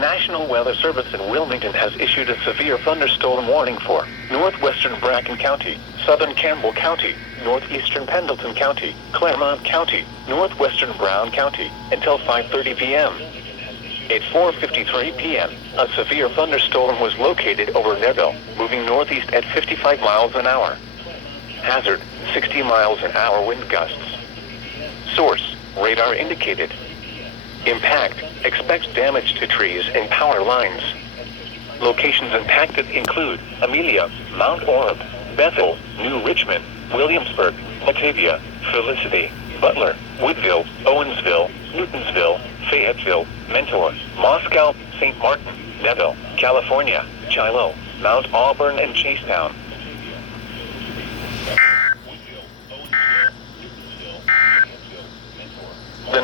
National Weather Service in Wilmington has issued a severe thunderstorm warning for northwestern Bracken County, southern Campbell County, northeastern Pendleton County, Claremont County, northwestern Brown County, until 5:30 p.m. At 4:53 p.m., a severe thunderstorm was located over Neville, moving northeast at 55 miles an hour. Hazard, 60 miles an hour wind gusts. Source, radar indicated. Impact, expects damage to trees and power lines. Locations impacted include Amelia, Mount Orab, Bethel, New Richmond, Williamsburg, Batavia, Felicity, Butler, Woodville, Owensville, Newtonsville, Fayetteville, Mentor, Moscow, St. Martin, Neville, California, Shiloh, Mount Auburn and Chasetown.